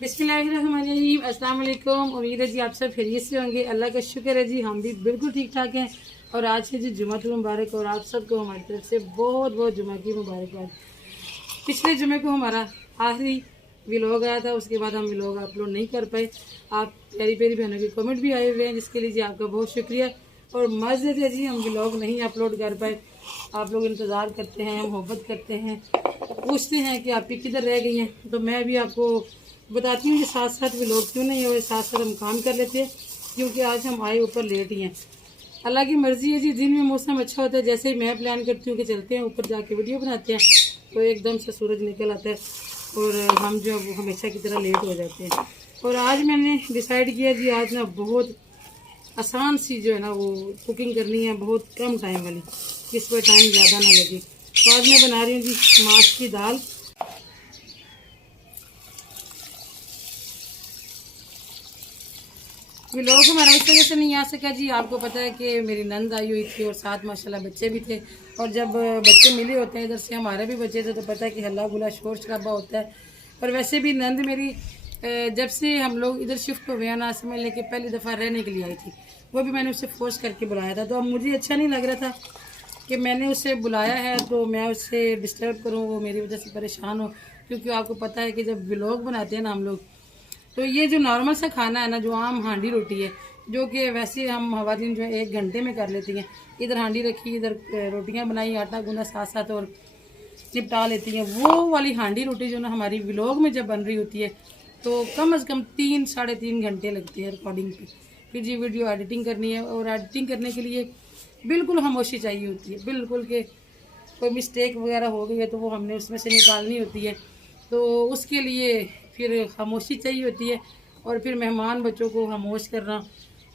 बिस्मिल्लाहिर्रहमानिर्रहीम। अस्सलाम वालेकुम। उम्मीद है जी आप सब खैरियत से होंगे। अल्लाह का शुक्र है जी, हम भी बिल्कुल ठीक ठाक हैं। और आज है जी जुम्मतुल मुबारक और आप सबको हमारी तरफ से बहुत बहुत जुम्मा की मुबारकबाद। पिछले जुमे को हमारा आखिरी व्लॉग आया था, उसके बाद हम व्लॉग अपलोड नहीं कर पाए। आप प्यारी प्यारी बहनों के कमेंट भी आए हुए हैं, जिसके लिए जी आपका बहुत शुक्रिया। और मज़े है जी हम व्लॉग नहीं अपलोड कर पाए। आप लोग इंतज़ार करते हैं, मोहब्बत करते हैं, पूछते हैं कि आप किधर रह गई हैं। तो मैं भी आपको बताती हूँ कि साथ साथ व्लॉग क्यों नहीं हुए, साथ साथ हम काम कर लेते हैं, क्योंकि आज हम आए ऊपर लेट ही हैं। अल्लाह की मर्ज़ी है जी, दिन में मौसम अच्छा होता है, जैसे ही मैं प्लान करती हूँ कि चलते हैं ऊपर जाके वीडियो बनाते हैं, तो एकदम से सूरज निकल आता है और हम जो हमेशा की तरह लेट हो जाते हैं। और आज मैंने डिसाइड किया जी, आज ना बहुत आसान सी जो है ना वो कुकिंग करनी है, बहुत कम टाइम वाली, जिस पर टाइम ज़्यादा ना लगे। तो आज मैं बना रही हूँ जी माश की दाल। व्लॉग हमारा इस वजह से नहीं आ सका जी, आपको पता है कि मेरी नंद आई हुई थी और साथ माशाल्लाह बच्चे भी थे। और जब बच्चे मिले होते हैं, इधर से हमारे भी बच्चे थे, तो पता है कि हल्ला गुला शोर शराबा होता है। और वैसे भी नंद मेरी जब से हम लोग इधर शिफ्ट हो गए ना, समझ लेके पहली दफ़ा रहने के लिए आई थी, वो भी मैंने उससे फोर्स करके बुलाया था। तो अब मुझे अच्छा नहीं लग रहा था कि मैंने उसे बुलाया है तो मैं उससे डिस्टर्ब करूँ, वो मेरी वजह से परेशान हो। क्योंकि आपको पता है कि जब व्लॉग बनाते हैं ना हम लोग, तो ये जो नॉर्मल सा खाना है ना, जो आम हांडी रोटी है, जो कि वैसे हम हवादीन जो है 1 घंटे में कर लेती हैं, इधर हांडी रखी, इधर रोटियां बनाई, आटा गूंदा साथ साथ और निपटा लेती हैं। वो वाली हांडी रोटी जो ना हमारी व्लॉग में जब बन रही होती है, तो कम से कम 3 साढ़े 3 घंटे लगते हैं रिकॉर्डिंग पे। फिर जी वीडियो एडिटिंग करनी है, और एडिटिंग करने के लिए बिल्कुल खामोशी चाहिए होती है, बिल्कुल के कोई मिस्टेक वगैरह हो गई है तो वो हमने उसमें से निकालनी होती है। तो उसके लिए फिर खामोशी चाहिए होती है। और फिर मेहमान बच्चों को खामोश करना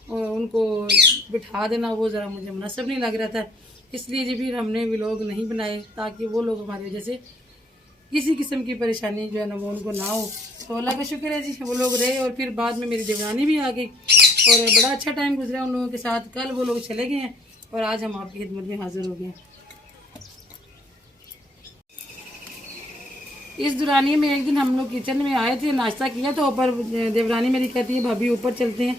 और उनको बिठा देना, वो ज़रा मुझे मुनासिब नहीं लग रहा था। इसलिए जी फिर हमने व्लॉग नहीं बनाए, ताकि वो लोग हमारी वजह से किसी किस्म की परेशानी जो है ना वो उनको ना हो। तो अल्लाह का शुक्र है जी, वो लोग रहे। और फिर बाद में मेरी देवरानी भी आ गई और बड़ा अच्छा टाइम गुजरा उन लोगों के साथ। कल वो लोग चले गए हैं और आज हम आपकी खिदमत में हाजिर हो गए हैं। इस दुरानी में एक दिन हम लोग किचन में आए थे, नाश्ता किया, तो ऊपर देवरानी मेरी कहती है भाभी ऊपर चलते हैं,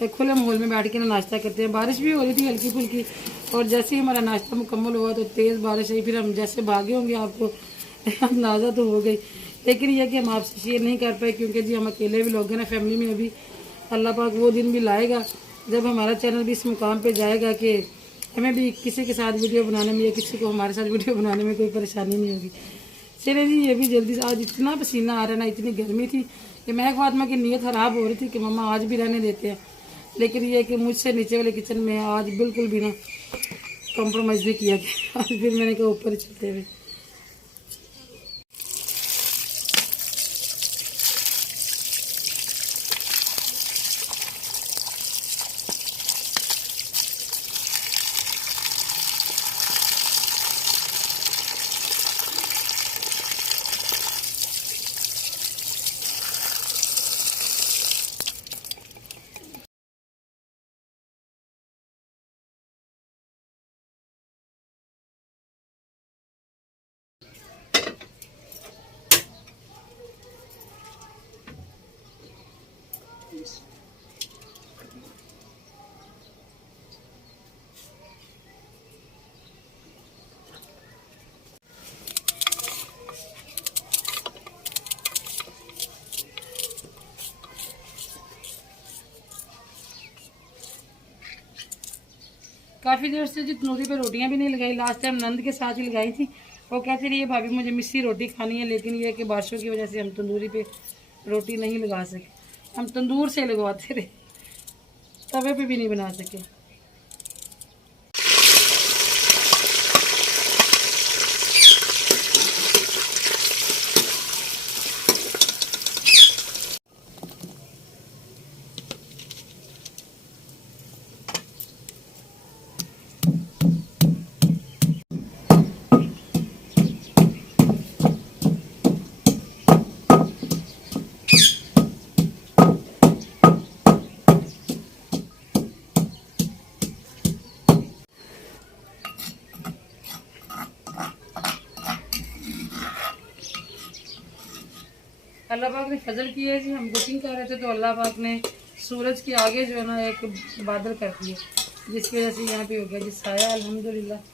तो खुले माहौल में बैठ के ना नाश्ता करते हैं। बारिश भी हो रही थी हल्की फुल्की, और जैसे ही हमारा नाश्ता मुकम्मल हुआ तो तेज़ बारिश आई। फिर हम जैसे भागे होंगे आपको अंदाज़ा तो हो गई, लेकिन यह कि हम आपसे शेयर नहीं कर पाए, क्योंकि जी हम अकेले भी लोग हैं ना फैमिली में। अभी अल्लाह पाक वो दिन भी लाएगा जब हमारा चैनल भी इस मुकाम पर जाएगा कि हमें भी किसी के साथ वीडियो बनाने में या किसी को हमारे साथ वीडियो बनाने में कोई परेशानी नहीं होगी। चले जी, ये भी जल्दी से, आज इतना पसीना आ रहा है ना, इतनी गर्मी थी कि महक फातिमा की नीयत ख़राब हो रही थी कि मम्मा आज भी रहने देते हैं, लेकिन ये कि मुझसे नीचे वाले किचन में आज बिल्कुल भी ना कॉम्प्रोमाइज़ भी किया गया। आज फिर मैंने कहा ऊपर चलते हुए। काफ़ी देर से जी तंदूरी पे रोटियां भी नहीं लगाई, लास्ट टाइम नंद के साथ ही लगाई थी। वो कहती रही है भाभी मुझे मिस्सी रोटी खानी है, लेकिन ये कि बारिशों की वजह से हम तंदूरी पे रोटी नहीं लगा सके। हम तंदूर से लगवाते रहे, तवे पे भी नहीं बना सके। अल्लाह पाक ने फजल किया है जी। हम कुकिंग कर रहे थे तो अल्लाह पाक ने सूरज के आगे जो है ना एक बादल कर दिए, जिसकी वजह से यहाँ पे हो गया जी साया, अल्हम्दुलिल्लाह।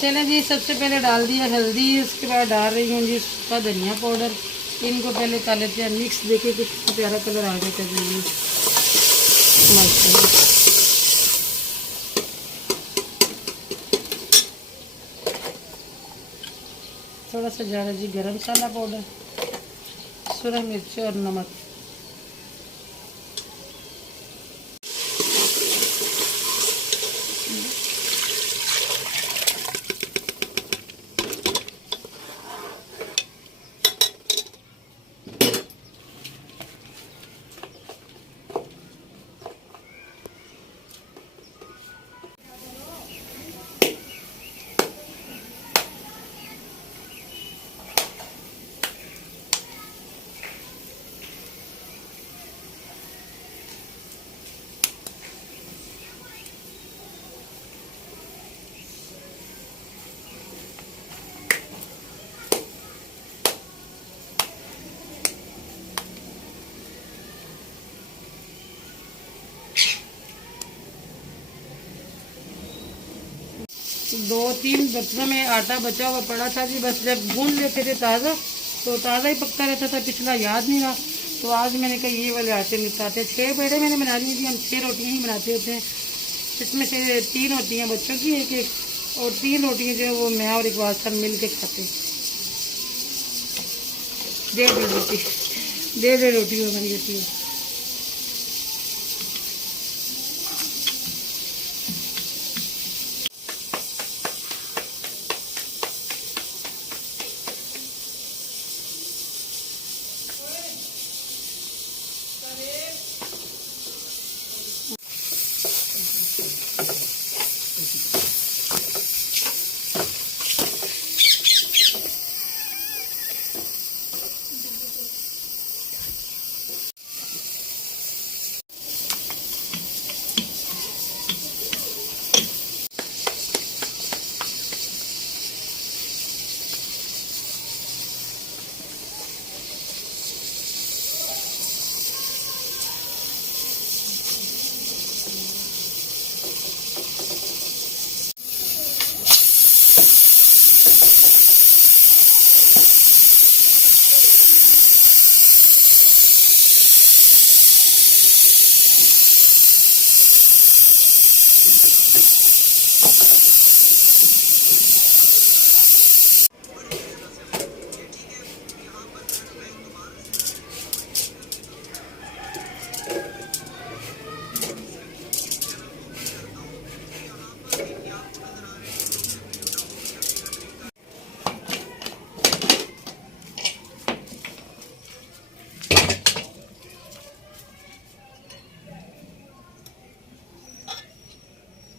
चलें जी, सबसे पहले डाल दिया हल्दी, उसके बाद डाल रही हूँ जी सूखा धनिया पाउडर। इनको पहले कर लेते हैं मिक्स, देखिए कितना प्यारा कलर आ जाता है जी माशाल्लाह। थोड़ा सा ज़्यादा जी गरम मसाला पाउडर, सुरख मिर्च और नमक। दो तीन बर्तनों में आटा बचा हुआ पड़ा था जी, बस जब गूंद लेते थे ताज़ा तो ताज़ा ही पकता रहता था, पिछला याद नहीं रहा। तो आज मैंने कहा ये वाले आटे निपटाते। 6 पेड़े मैंने बना ली थी, हम 6 रोटियाँ ही बनाते होते हैं। इसमें से 3 होती हैं बच्चों की, एक एक, और 3 रोटियाँ जो है वो मैं और इकबाल साहब मिल के खाते हैं। 1.5 रोटी, 1.5 रोटी हमारी होती है।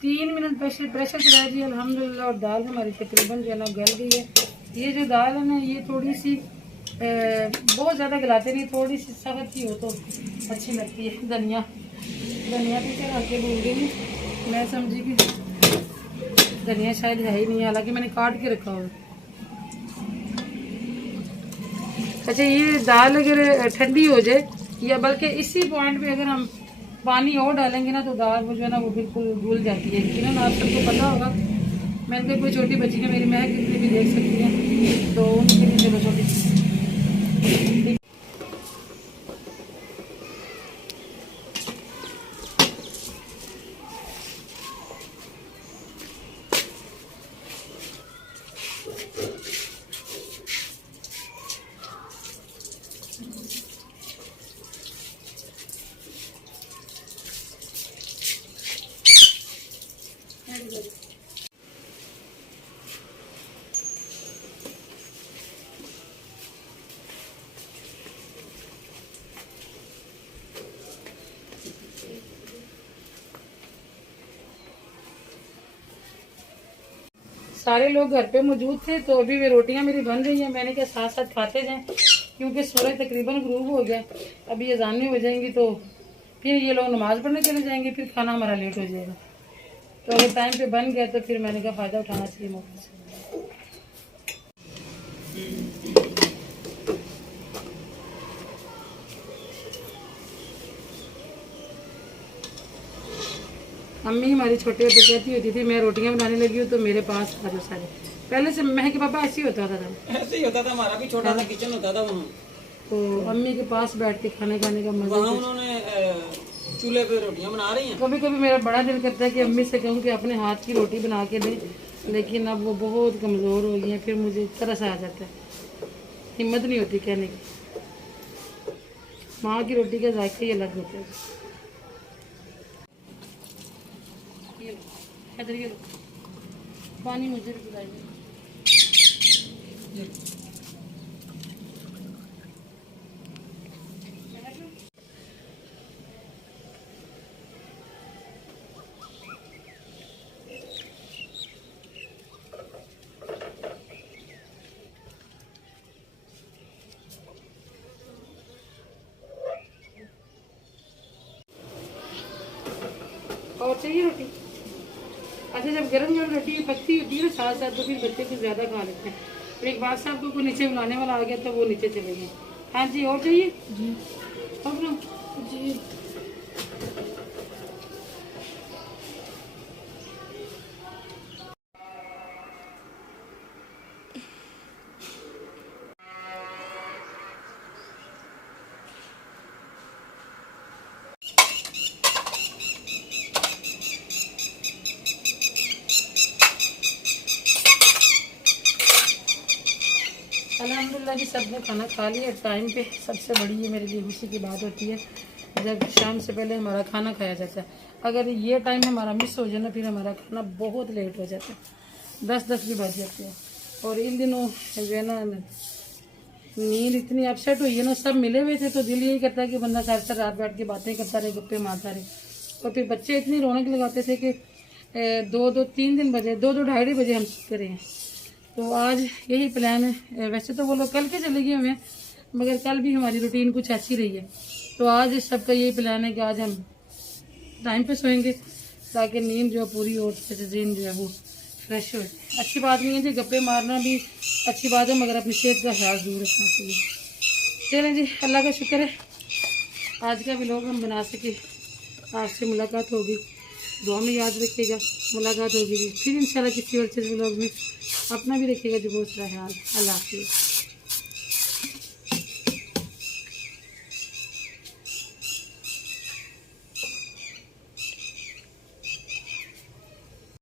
तीन मिनट प्रेशर चलाया जी अल्हम्दुलिल्लाह, और दाल हमारी तकरीबन जो है ना गल गई है। ये जो दाल है ना ये थोड़ी सी बहुत ज़्यादा गलाते नहीं, थोड़ी सी सख्त ही हो तो अच्छी लगती है। धनिया भी चढ़ा के भूल गई, मैं समझी कि धनिया शायद है ही नहीं, हालांकि मैंने काट के रखा हुआ। अच्छा, ये दाल अगर ठंडी हो जाए या बल्कि इसी पॉइंट पे अगर हम पानी और डालेंगे ना तो दाल वो जो है ना वो बिल्कुल घुल जाती है। लेकिन आप सबको पता होगा, मैंने कहा कोई छोटी बच्ची है मेरी, महक कितनी भी देख सकती है, तो उनके लिए चलो छोटी सारे लोग घर पे मौजूद थे, तो अभी वे रोटियां मेरी बन रही हैं। मैंने कहा साथ साथ खाते जाएं, क्योंकि सूरज तकरीबन गुरूब हो गया। अभी अज़ानें हो जाएंगी तो फिर ये लोग नमाज़ पढ़ने चले जाएंगे, फिर खाना हमारा लेट हो जाएगा। तो अगर टाइम पे बन गया तो फिर मैंने कहा फ़ायदा उठाना चाहिए मौके से। अम्मी हमारी छोटे होते कहती होती थी, मैं रोटियां बनाने लगी हूँ तो मेरे पास आ जाओ सारे। पहले से मैं कि पापा ऐसे ही होता था, ऐसे ही होता था, हमारा भी छोटा सा किचन होता था वहाँ। तो अम्मी के पास बैठ के खाने खाने का मजा। वहाँ उन्होंने चूल्हे पे रोटियां बना रही हैं। कभी कभी मेरा बड़ा दिल करता है कि अम्मी से कहूँ कि अपने हाथ की रोटी बना के दे, लेकिन अब वो बहुत कमज़ोर हो गई हैं, फिर मुझे तरस आ जाता है, हिम्मत नहीं होती कहने की। माँ की रोटी का जायका ही अलग होता है। ये लो, इधर ये लो, पानी मुझे भी पिलाइए। और चाहिए रोटी? अच्छा, जब गरम गरम रोटी पकती होती है ना साथ साथ, तो फिर बच्चे कुछ ज़्यादा खा लेते हैं। तो एक बात साहब को नीचे बुलाने वाला आ गया तो वो नीचे चले गए। हाँ जी, और चाहिए जी? और जी। अल्हम्दुलिल्लाह जी, सबने खाना खा लिया टाइम पे। सबसे बड़ी ये मेरे लिए खुशी की बात होती है जब शाम से पहले हमारा खाना खाया जाता है। अगर ये टाइम हमारा मिस हो जाए ना, फिर हमारा खाना बहुत लेट हो जाता है, 10-10 भी बज जाते हैं। और इन दिनों जो है ना, नींद इतनी अपसेट हुई है ना, सब मिले हुए थे तो दिल यही करता है कि बंदा सारी सारी रात बैठ के बातें करता रहे, गप्पे मारता रहे। और फिर बच्चे इतनी रौनक लगाते थे कि 2-2-3 बजे, 2-2 ढाई बजे हम सोते रहे हैं। तो आज यही प्लान है। वैसे तो वो लोग कल के चले गए हुए हैं, मगर कल भी हमारी रूटीन कुछ ऐसी रही है। तो आज सबका यही प्लान है कि आज हम टाइम पे सोएंगे ताकि नींद जो पूरी हो, दिन जो है वो फ्रेश हो जाए। अच्छी बात नहीं है जी, गप्पे मारना भी अच्छी बात है, मगर अपनी सेहत का ख्याल जरूर रखना चाहिए। चलें जी, अल्लाह का शुक्र है आज का व्लॉग हम बना सके। आपसे मुलाकात होगी, दुआ में याद रखिएगा। मुलाकात होगी जी फिर इंशाल्लाह किसी और चीज़ व्लॉग में। अपना भी रखिएगा जी बहुत सारा ख्याल। अल्लाह हाफिज़।